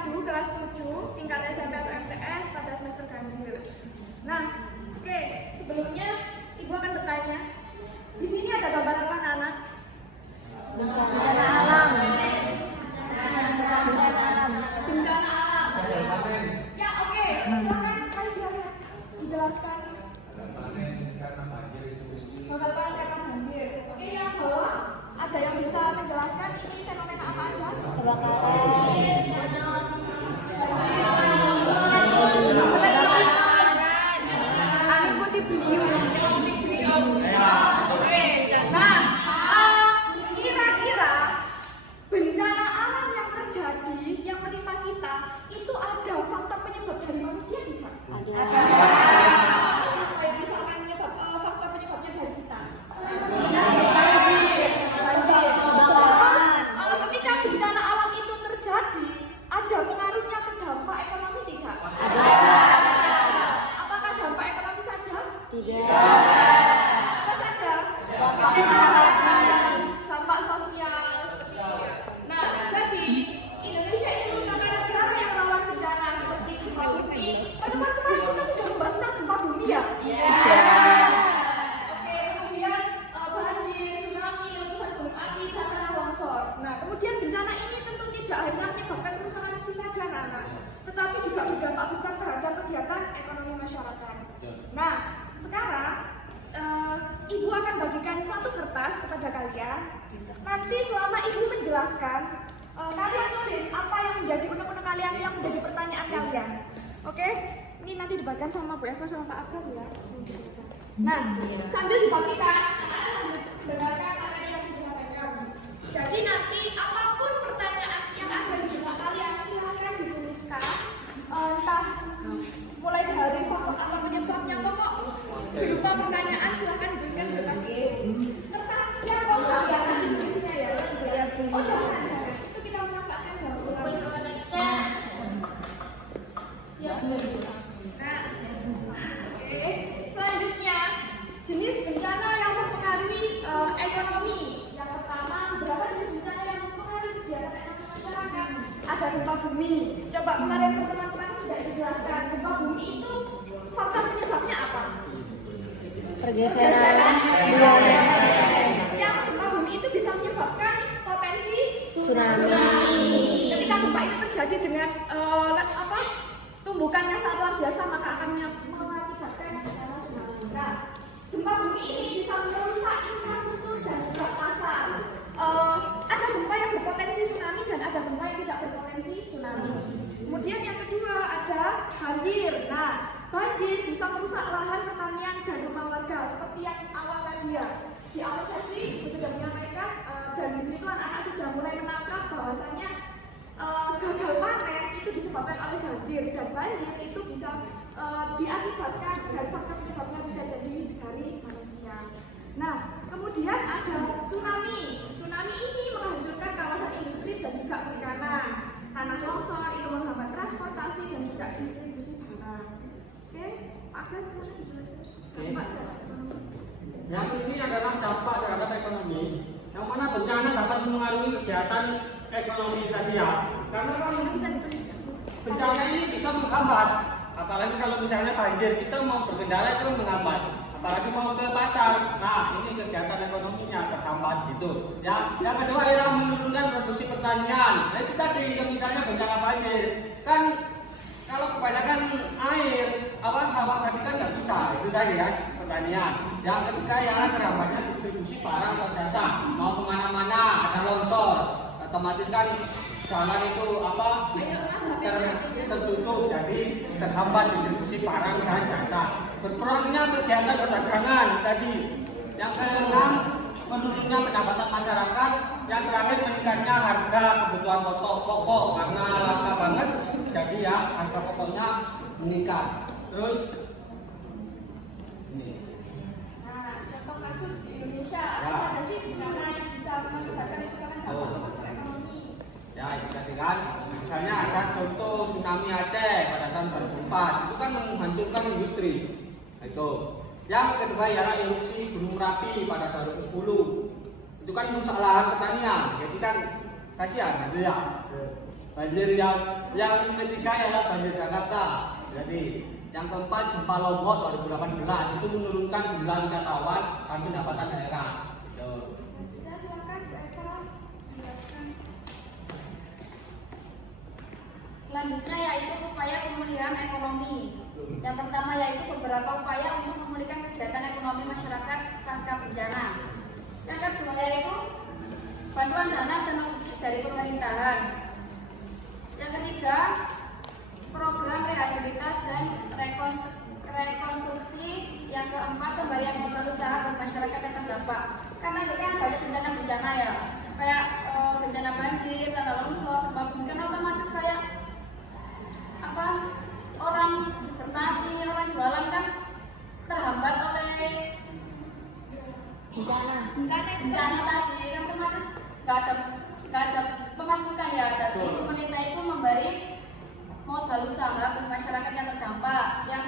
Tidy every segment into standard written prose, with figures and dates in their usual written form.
Madu kelas 7 tingkat SMP atau MTS pada semester ganjil. Nah, oke, sebelumnya Ibu akan bertanya, di sini ada gambar apa anak-anak? Bencana alam. Bencana alam. Ya, oke. Silakan dijelaskan. Bakal panen karena banjir. Oke, yang bawah ada yang bisa menjelaskan ini fenomena apa aja? Angin putih beliung. Oke, nah kira-kira bencana alam yang terjadi yang menimpa kita itu ada faktor penyebab dari manusia tidak? Ada. Apa yang misalkan faktor penyebabnya dari kita? Banjir. Terus ketika bencana alam itu terjadi, ada pengaruhnya ke dampak ekonomi tidak? Ada. Apakah dampak ekonomi saja? Tidak. Apa saja? Dampak sosial seperti itu. Nah, jadi Indonesia ini merupakan negara yang rawan bencana seperti gempa bumi. Kemarin kita sudah membahas tentang gempa bumi ya? Oke, kemudian banjir, tsunami, letusan gunung api, dan tanah longsor. Nah, kemudian bencana ini tentu tidak hanya menyebabkan kerusakan fisik saja, anak-anak, tetapi juga berdampak besar terhadap kegiatan ekonomi masyarakat. Nah, sekarang Ibu akan bagikan satu kertas kepada kalian. Nanti selama Ibu menjelaskan, kalian tulis apa yang menjadi unek-unek kalian, yang menjadi pertanyaan kalian. Oke? Ini nanti dibagikan sama Bu Eva sama Pak Agam ya. Nah, sambil dibagikan, sambil dengarkan apa yang disampaikan. Jadi nanti apapun pertanyaan yang ada di benak kalian silahkan dituliskan. Entah mulai dari faktor apa penyebabnya, pokok berupa pertanyaan silahkan dituliskan di kertas itu. Kertas yang kosong ya, nanti tulisnya ya. Oh jangan, itu kita memanfaatkan dalam ya. Nah, oke. Selanjutnya, jenis bencana yang mempengaruhi ekonomi. Yang pertama, beberapa jenis bencana yang mempengaruhi kegiatan ekonomi masyarakat. Ada gempa bumi. Coba kemarin teman-teman sudah dijelaskan. Gempa bumi itu faktor penyebabnya apa? Pergeseran wilayah. Yang gempa bumi itu bisa menyebabkan potensi Tsunami. Ketika gempa itu terjadi dengan tumbukan yang sangat luar biasa, maka akan mengakibatkan bencana tsunami. Nah, gempa bumi ini bisa merusak infrastruktur dan juga pasar. Ada gempa yang berpotensi tsunami dan ada gempa yang tidak berpotensi tsunami. Kemudian yang kedua ada banjir. Nah, banjir bisa merusak lahan pertanian dan rumah warga seperti yang awal tadi ya. Di awal sesi sudah menyampaikan dan di situ anak-anak sudah mulai menangkap bahwasannya gagal panen itu disebabkan oleh banjir, dan banjir itu bisa diakibatkan dari faktor penyebabnya bisa jadi dari manusia. Nah, kemudian ada tsunami. Tsunami ini menghancurkan kawasan industri dan juga perikanan. Tanah longsor itu menghambat transportasi dan juga distribusi barang. Oke, Pak Gan silahkan dijelaskan. Dampak terhadap ekonomi. Yang ini adalah dampak terhadap ekonomi, yang mana bencana dapat mengaruhi kegiatan ekonomi tadi ya. Karena kan Bisa dituliskan. bencana ini bisa menghambat, apalagi kalau misalnya banjir, kita mau berkendara itu menghambat, apalagi mau ke pasar. Nah, ini kegiatan ekonominya terhambat gitu. Yang kedua adalah menurunkan produksi pertanian. Nah, itu tadi yang misalnya bencana banjir, kan kalau kebanyakan air, sawah tadi kan nggak bisa, itu tadi ya pertanian. Yang ketiga ya terhambatnya distribusi barang atau jasa, mau kemana-mana ada longsor, otomatis kan jalan itu tertutup, jadi terhambat distribusi barang dan jasa. Berkurangnya kegiatan perdagangan tadi. Yang keenam, menurunnya pendapatan masyarakat. Yang terakhir, meningkatnya harga kebutuhan pokok karena langka banget, jadi ya harga pokoknya meningkat. Terus ini. Nah, contoh kasus di Indonesia apa saja sih bencana yang bisa mengakibatkan misalkan dampak faktor ekonomi? Ya, itu tadi kan, misalnya ada contoh tsunami Aceh pada tahun 2004, itu kan menghancurkan industri. Itu. Yang kedua ialah erupsi Gunung Merapi pada 2010. Itu kan merusak lahan pertanian, jadi kan kasihan gitu ya. Banjir yang ketiga adalah banjir Jakarta. Jadi yang keempat gempa Lombok 2018 itu menurunkan jumlah wisatawan dan pendapatan daerah. Gitu. Kita silakan Eva menjelaskan. Selanjutnya yaitu upaya pemulihan ekonomi. Yang pertama yaitu beberapa upaya untuk memulihkan kegiatan ekonomi masyarakat pasca bencana. Yang kedua yaitu bantuan dana dan logistik dari pemerintahan. Yang ketiga, program rehabilitas dan rekonstruksi. Yang keempat, pemberian modal usaha bagi masyarakat yang terdampak. Karena ini kan banyak bencana-bencana ya, kayak bencana banjir, tanah longsor, gempa bumi, kan otomatis kayak apa, orang bertani, orang jualan kan terhambat oleh bencana tadi, kan otomatis nggak ada pemasukan ya. Jadi pemerintah itu memberi modal usaha bagi masyarakat yang terdampak. Yang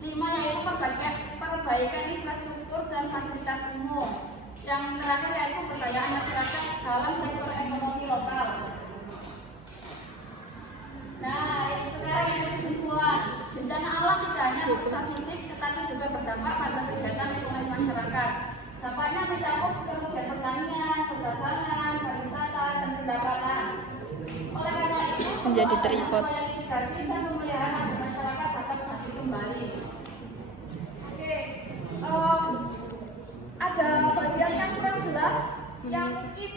kelima yaitu perbaikan infrastruktur dan fasilitas umum. Yang terakhir yaitu pemberdayaan masyarakat dalam sektor ekonomi lokal. Nah, sekarang yang kesimpulan, bencana alam tidak hanya merusak fisik, tetapi juga berdampak pada kegiatan ekonomi masyarakat. Dampaknya mencakup kerugian pertanian, perdagangan, pariwisata, dan pendapatan. Oleh karena itu, Menjadi tripod. Kualifikasi dan pemeliharaan agar masyarakat dapat bangkit kembali. Oke, ada bagian yang kurang jelas yang mungkin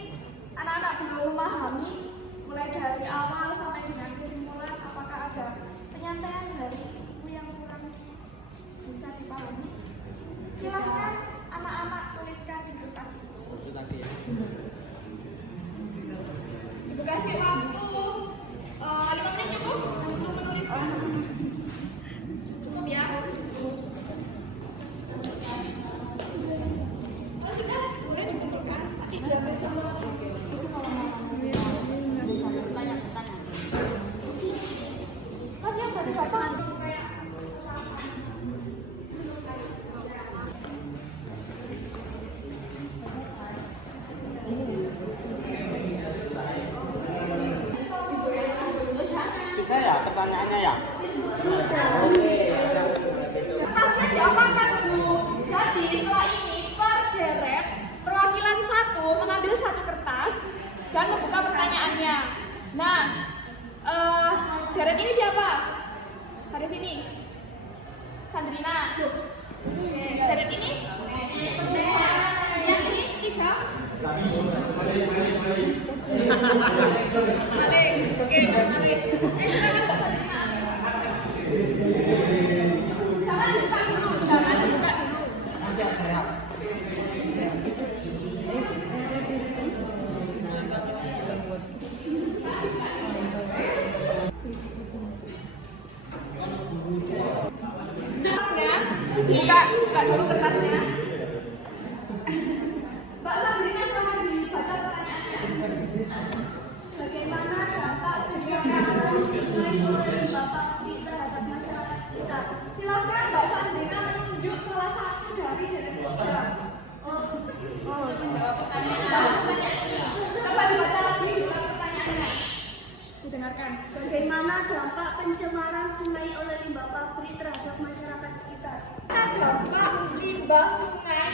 anak-anak belum memahami mulai dari awal sampai dengan kesimpulan. Apakah ada penyampaian dari ibu yang kurang bisa dipahami? Silahkan anak-anak tuliskan di kertas itu. Ibu kasih waktu 5 menit cukup untuk menuliskan. Cukup ya. Sudah, boleh ditentukan. Nanti diambil dulu. Mas yang baru datang kayak Sudah ya pertanyaannya ya? kertasnya diapakan Bu? Jadi setelah ini per deret perwakilan satu mengambil satu kertas dan membuka pertanyaannya. Nah, deret ini siapa? Dari sini. Sandrina. Deret ini? Yang ini tiga. Malik. Oke, Mas Malik. Silakan Mbak Sandrina. Jangan dibuka dulu, jangan dibuka dulu. Kertasnya, buka dulu kertasnya. Mbak Sandrina silahkan dibaca pertanyaannya. Bagaimana dampak kebijakan sungai oleh Bapak Tri terhadap masyarakat sekitar? Silahkan Mbak Sandrina menunjuk salah satu dari deret tiga. Untuk menjawab pertanyaan ini. Coba dibaca lagi, diulang pertanyaannya. Didengarkan. Bagaimana dampak pencemaran sungai oleh limbah pabrik terhadap masyarakat sekitar? Dampak limbah sungai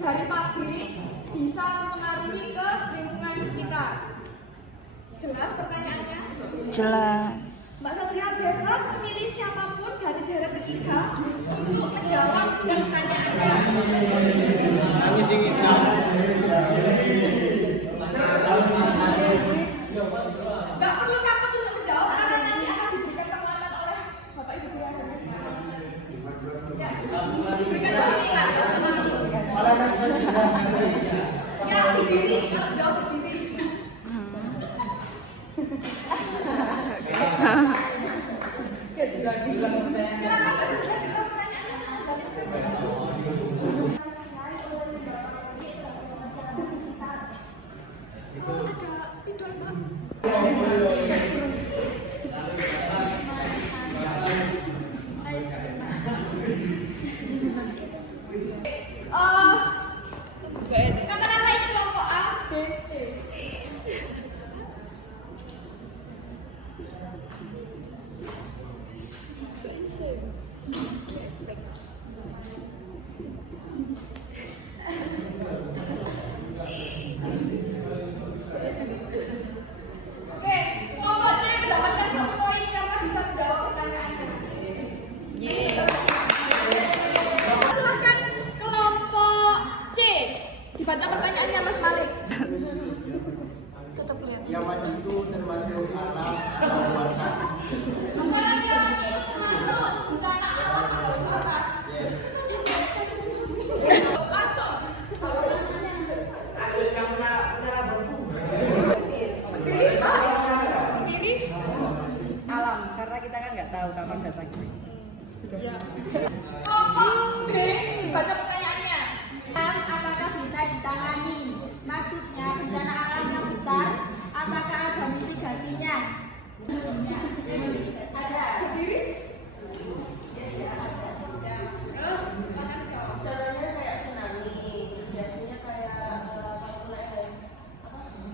dari pabrik bisa mempengaruhi ke lingkungan sekitar. Jelas pertanyaannya? Jelas. Mbak Sandrina bebas memilih siapapun dari deret ketiga untuk menjawab pertanyaannya. Kami singin Nggak perlu takut untuk menjawab karena nanti akan diberikan pengalaman oleh Bapak Ibu yang ada di sana. Ya, diberikan di sini lah. Ya, berdiri, jawab berdiri. Silakan Mbak Sandrina jawab pertanyaannya. Oh, ada spidol Mbak. Katakanlah ini kelompok A, B, C. pertanyaannya. Silahkan kelompok C. Dibaca pertanyaannya Mas Malik. Tetap lihat. Hewan itu termasuk alam atau buatan? Bukan hewan itu termasuk bencana alam atau buatan. Yes. Langsung. Ini Alam, karena kita kan nggak tahu kapan datangnya. kelompok B. Dibaca pertanyaannya. Apakah bisa ditangani? Maksudnya bencana alam yang besar, apakah ada mitigasinya? Ada. Berdiri. Terus Caranya kayak tsunami, biasanya kayak kalau mulai ada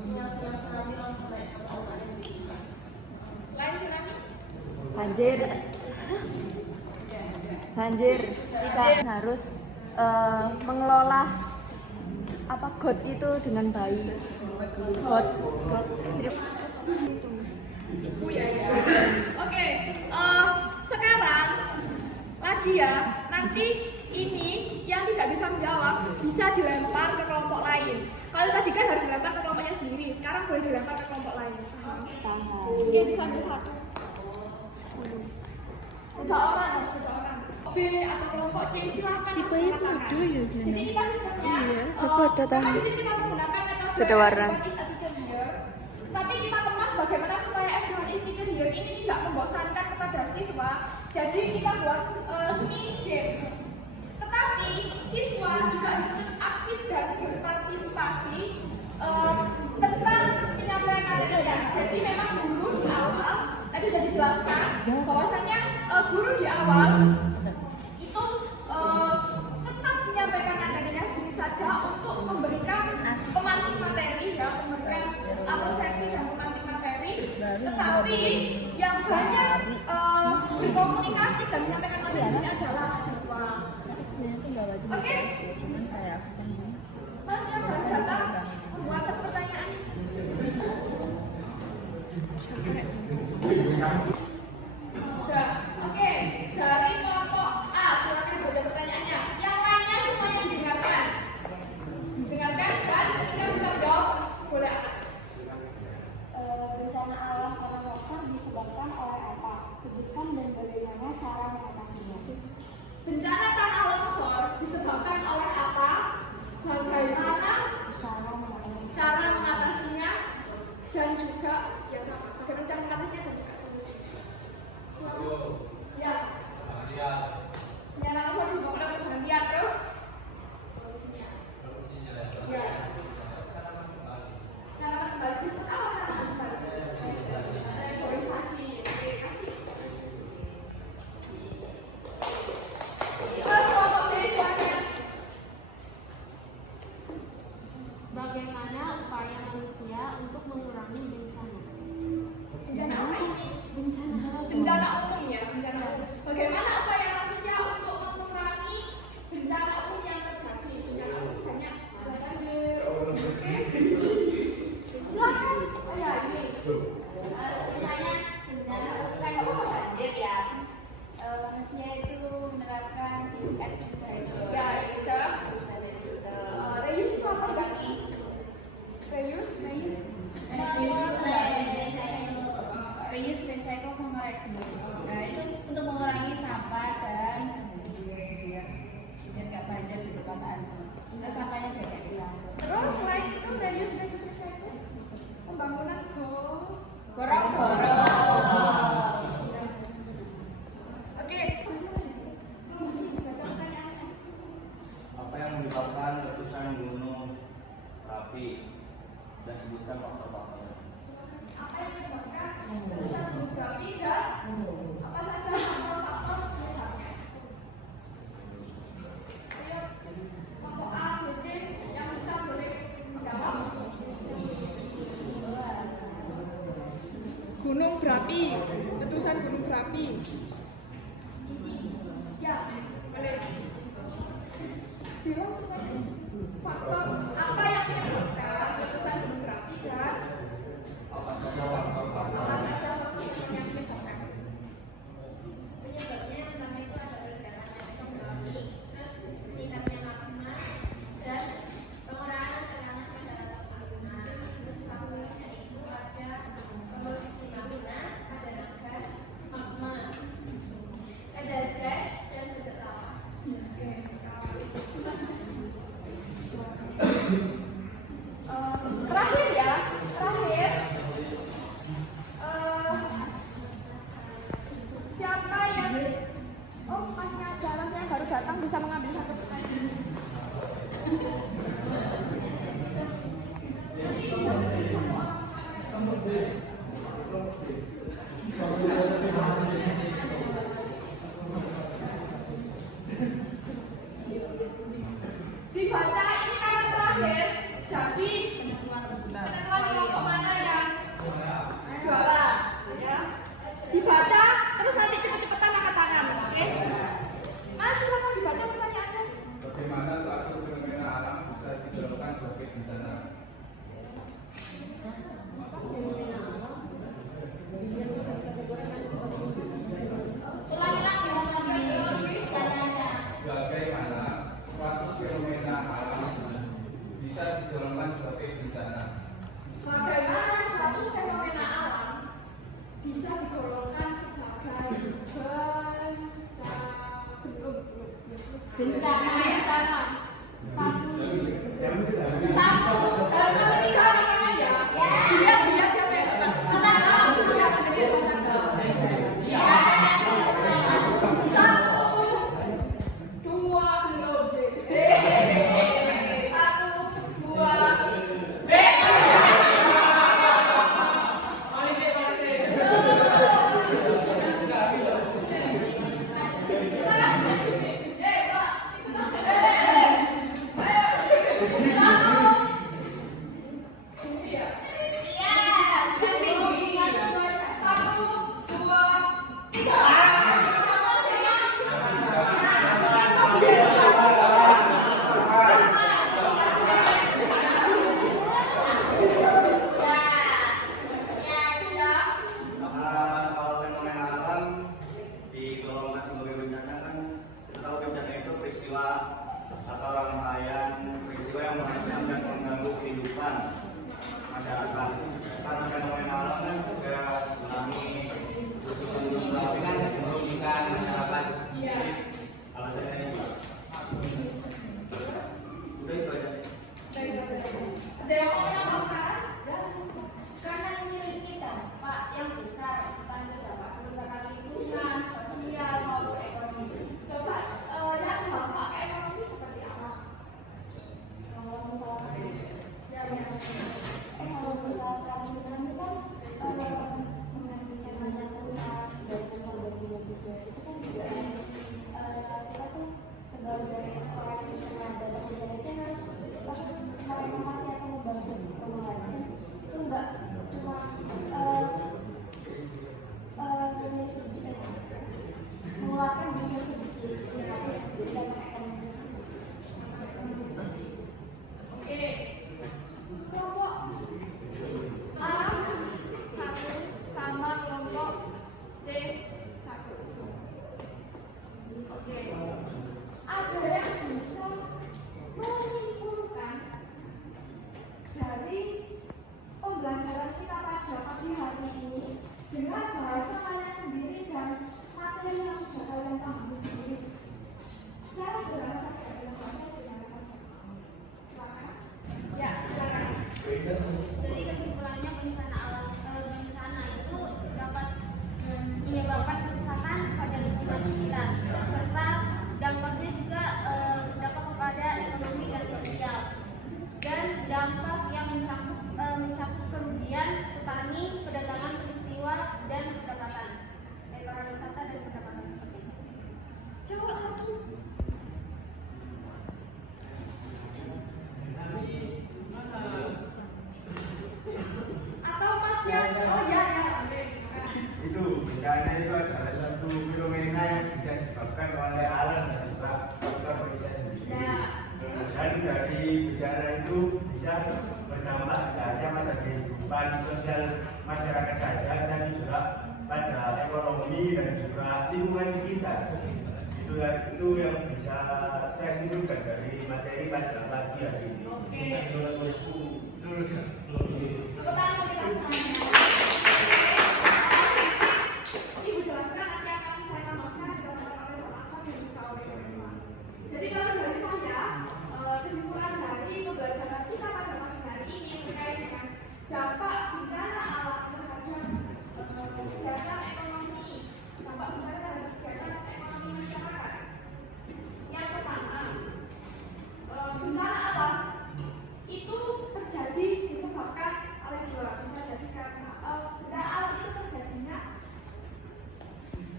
sinyal-sinyal tsunami langsung naik ke permukaan. selain tsunami. Banjir, kita harus mengelola got itu dengan baik. Got. Ibu ya. Oke, sekarang lagi ya. Nanti ini yang tidak bisa menjawab bisa dilempar ke kelompok lain. Kalau tadi kan harus dilempar ke kelompoknya sendiri. Sekarang boleh dilempar ke kelompok lain. Paham? Oke, bisa ambil 1. 10. Udah orang, harus udah orang. B atau kelompok C silahkan katakan. Jadi kita sistemnya karena di sini kita menggunakan metode Beda warna. everyone is a teacher here. Tapi kita kemas bagaimana supaya everyone is teacher here ini tidak membosankan kepada siswa. Jadi kita buat semi game. Tetapi siswa juga dituntut aktif dan berpartisipasi tentang penyampaian materinya. Jadi memang guru di awal tadi sudah dijelaskan bahwasanya guru di awal itu tetap menyampaikan materinya sendiri saja untuk memberikan pemantik materi ya, memberikan persepsi dan pemantik materi. Tetapi yang banyak berkomunikasi dan menyampaikan materi di sini adalah siswa. Oke, Mas yang baru datang membuat satu pertanyaan. Sudah. Oke, dari kelompok A silakan baca pertanyaannya. Yang lainnya semuanya didengarkan. Didengarkan dan ketika bisa jawab boleh angkat. Bencana alam tanah longsor disebabkan oleh apa? Sebutkan dan bagaimana cara mengatasinya. Bencana tanah longsor disebabkan oleh apa? Bagaimana cara mengatasinya dan juga ya sama. Bagaimana cara mengatasinya dan juga solusi. Ya. Bencana longsor disebabkan oleh pemberhentian terus solusinya. Ya. Cara kembali disebut apa? Cara kembali. Reboisasi. Bagaimana upaya manusia untuk mengurangi bencana? Bencana apa ini? Bencana Bencana umum ya, bencana umum. Bagaimana upaya manusia untuk mengurangi bencana umum yang terjadi? Bencana umum itu banyak. Ada banjir. Oke. Silakan. Oh ya ini. Misalnya bencana kan banjir ya. Manusia itu menerapkan etika Ya, etika. Reuse itu apa bagi? Reuse, recycle sama reduce. Nah itu untuk mengurangi sampah dan biar nggak banjir di perkotaan. Kita sampahnya banyak hilang. Terus selain itu reuse, recycle. Pembangunan Gorong-gorong. Oke. Baca pertanyaannya. Apa yang menyebabkan letusan gunung Merapi dan sebutkan faktor-faktornya? Apa yang menyebabkan letusan gunung Merapi dan apa saja faktor-faktor penyebabnya? Ayo, kelompok A, B, C yang bisa boleh menjawab. Gunung berapi, letusan gunung berapi. Ya, boleh. Faktor apa yang menyebabkan letusan gunung berapi dan Apa saja faktor-faktornya? apa saja faktor yang menyebabkan? masnya aja, nanti yang baru datang bisa mengambil satu pertanyaan ini. Dibaca ini karena terakhir, jadi penentuan kelompok mana yang juara, ya. Dibaca, terus nanti cepet-cepetan angkat tangan, oke? Mas, silakan dibaca pertanyaannya. Bagaimana suatu fenomena alam bisa digolongkan sebagai bencana? Ulangi lagi Mas Fadli pertanyaannya. Bagaimana suatu fenomena alam bisa digolongkan sebagai bencana? Bagaimana suatu fenomena alam bisa digolongkan sebagai Bencana. satu, kalau tiga orang ya. Lihat siapa yang cepat. Satu, dua, belum. Satu, dua, Kalau fenomena alam digolongkan sebagai bencana kan kita tahu bencana itu peristiwa atau rangkaian peristiwa yang mengancam dan mengganggu kehidupan masyarakat. Karena fenomena alam kan juga tsunami, gunung berapi kan merugikan masyarakat. Alasannya itu. Udah itu aja. ada yang mau menambahkan? Karena memiliki dampak yang besar pada dampak kerusakan lingkungan, sosial maupun ekonomi. Coba yang dampak ekonomi seperti apa? Kalau misalkan tsunami kan menghasilkan banyak luas dan korban juga itu kan juga kita tuh sebagai orang yang ada di negara itu harus merenovasi atau membangun perumahannya itu enggak cuma mengeluarkan duit sedikit tapi dampak ekonomi. Oke. Kelompok alam satu sama kelompok C satu. Oke. Ada yang bisa menyimpulkan dari pembelajaran kita pada pagi hari ini dengan bahasa kalian sendiri dan materi yang sudah kalian pahami sendiri. Secara sederhana saja, dengan bahasa sederhana saja. Silakan. Ya, silakan. Jadi kesimpulannya bencana itu dapat menyebabkan kerusakan pada lingkungan sekitar serta dampaknya juga berdampak kepada ekonomi dan sosial dan dampak yang mencakup kerugian petani, perdagangan, peristiwa dan pendapatan, pariwisata dan pendapatan seperti itu. Coba satu. Atau Mas yang oh ya. Itu bencana itu adalah suatu fenomena yang bisa disebabkan oleh alam dan juga faktor manusia sendiri. Dan dari bencana itu bisa berdampak tidak hanya pada kehidupan sosial masyarakat saja, dan juga pada ekonomi dan juga lingkungan sekitar. Itu yang bisa saya simpulkan dari materi pada pagi hari ini. Oke. Lurus. Tepuk tangan untuk kita semuanya. Ibu jelaskan nanti akan saya tambahkan dikatakan oleh Pak Ahmad dan juga oleh Pak Irwan. Jadi kalau dari saya, kesimpulan dari pembelajaran kita pada pagi hari ini terkait dengan dampak bencana alam terhadap kegiatan ekonomi, dampak bencana terhadap kegiatan ekonomi masyarakat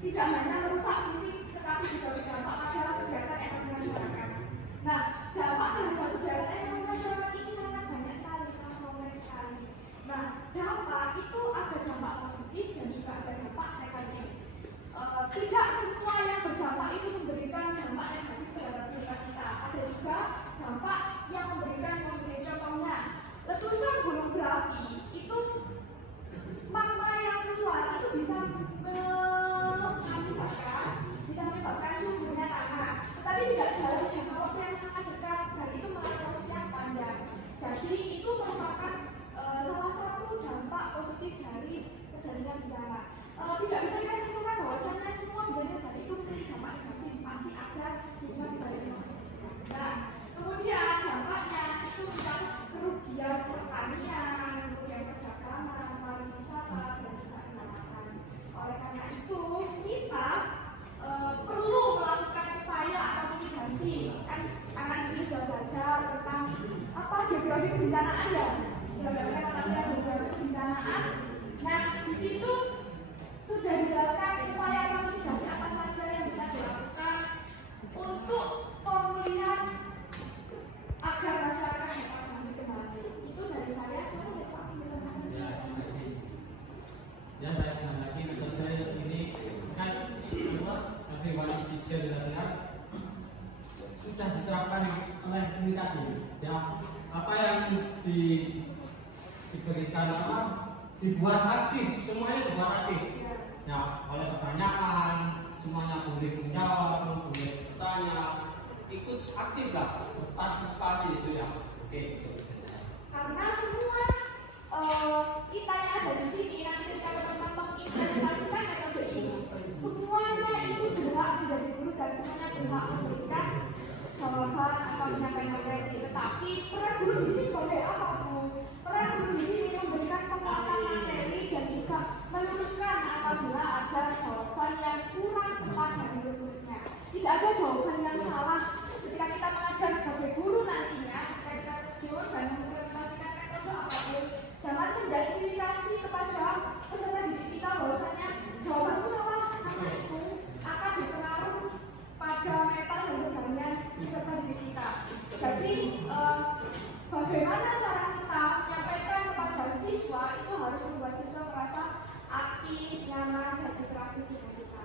tidak hanya merusak fisik tetapi juga berdampak pada kegiatan ekonomi masyarakat. Nah, dampak terhadap kegiatan ekonomi masyarakat ini sangat banyak sekali, sangat kompleks sekali. Nah, dampak itu ada dampak positif dan juga ada dampak negatif. Tidak semua yang berdampak itu memberikan dampak negatif terhadap kehidupan kita. Ada juga dampak yang memberikan positif. Contohnya, letusan gunung berapi itu magma yang keluar itu bisa menyebabkan suburnya tanah, tetapi tidak dalam jangka waktu yang sangat dekat dan itu memakan proses yang panjang. Jadi itu merupakan salah satu dampak positif dari terjadinya bencana. Tidak bisa kita simpulkan bahwasanya semua bencana tadi itu memiliki dampak negatif, pasti ada hubungan dari semua. Nah, kemudian dampaknya itu bisa kerugian pertanian, kerugian perdagangan, pariwisata dan juga pendapatan. Oleh karena itu kita perlu melakukan upaya atau mitigasi. Kan karena di sini sudah belajar tentang apa geografi kebencanaan ya, sudah belajar tentang geografi kebencanaan. Nah, di situ sudah dijelaskan upaya atau mitigasi apa saja yang bisa dilakukan untuk pemulihan agar masyarakat dapat kembali kembali. Itu dari saya ya Pak. Ya, saya lagi untuk saya ini kan nanti wali dijelaskan sudah diterapkan oleh Mendikbud. Ya, apa yang diberikan apa dibuat aktif, semuanya dibuat aktif. Nah, oleh pertanyaan semuanya boleh menjawab, boleh bertanya, ikut aktif lah, partisipasi itu ya. Oke, itu. Karena semua kita yang ada di sini nanti ketika teman-teman mengimplementasikan metode ini, semuanya itu berhak menjadi guru dan semuanya berhak memberikan jawaban atau menyampaikan materi. Tetapi peran guru di sini sebagai apa, Bu? Peran guru di sini memberikan penguatan materi dan juga meluruskan apabila ada jawaban yang kurang tepat dari murid-muridnya. Tidak ada jawaban yang salah ketika kita mengajar sebagai guru nantinya, ketika kita terjun dan mengimplementasikan metode apapun. Jangan menjustifikasi kepada peserta didik kita bahwasanya jawabanku salah, karena itu akan berpengaruh pada mental dan keberanian peserta didik kita. Jadi bagaimana cara kita menyampaikan kepada siswa itu harus membuat siswa merasa aktif, nyaman, dan interaktif dengan kita.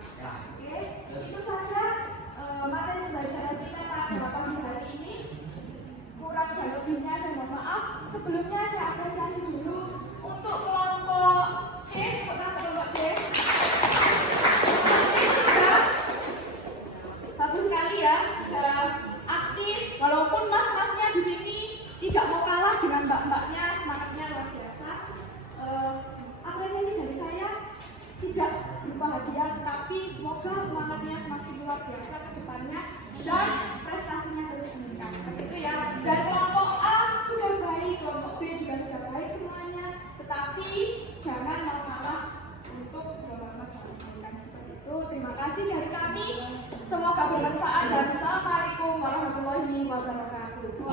Oke, itu saja materi pembelajaran kita pada pagi hari ini. Kurang dan lebihnya saya mohon maaf. Sebelumnya saya apresiasi dulu untuk kelompok C, untuk kelompok C. Bagus sekali ya, sudah aktif. Walaupun mas-masnya di sini tidak mau kalah dengan mbak-mbaknya, semangatnya luar biasa. Apresiasi dari saya tidak berupa hadiah, tetapi semoga semangatnya semakin luar biasa ke depannya dan prestasinya terus meningkat. Begitu ya. Dan kelompok A sudah baik, kelompok B juga sudah baik semuanya, tetapi jangan mau kalah untuk benar-benar melakukan seperti itu. Terima kasih dari kami. Semoga bermanfaat dan assalamualaikum warahmatullahi wabarakatuh.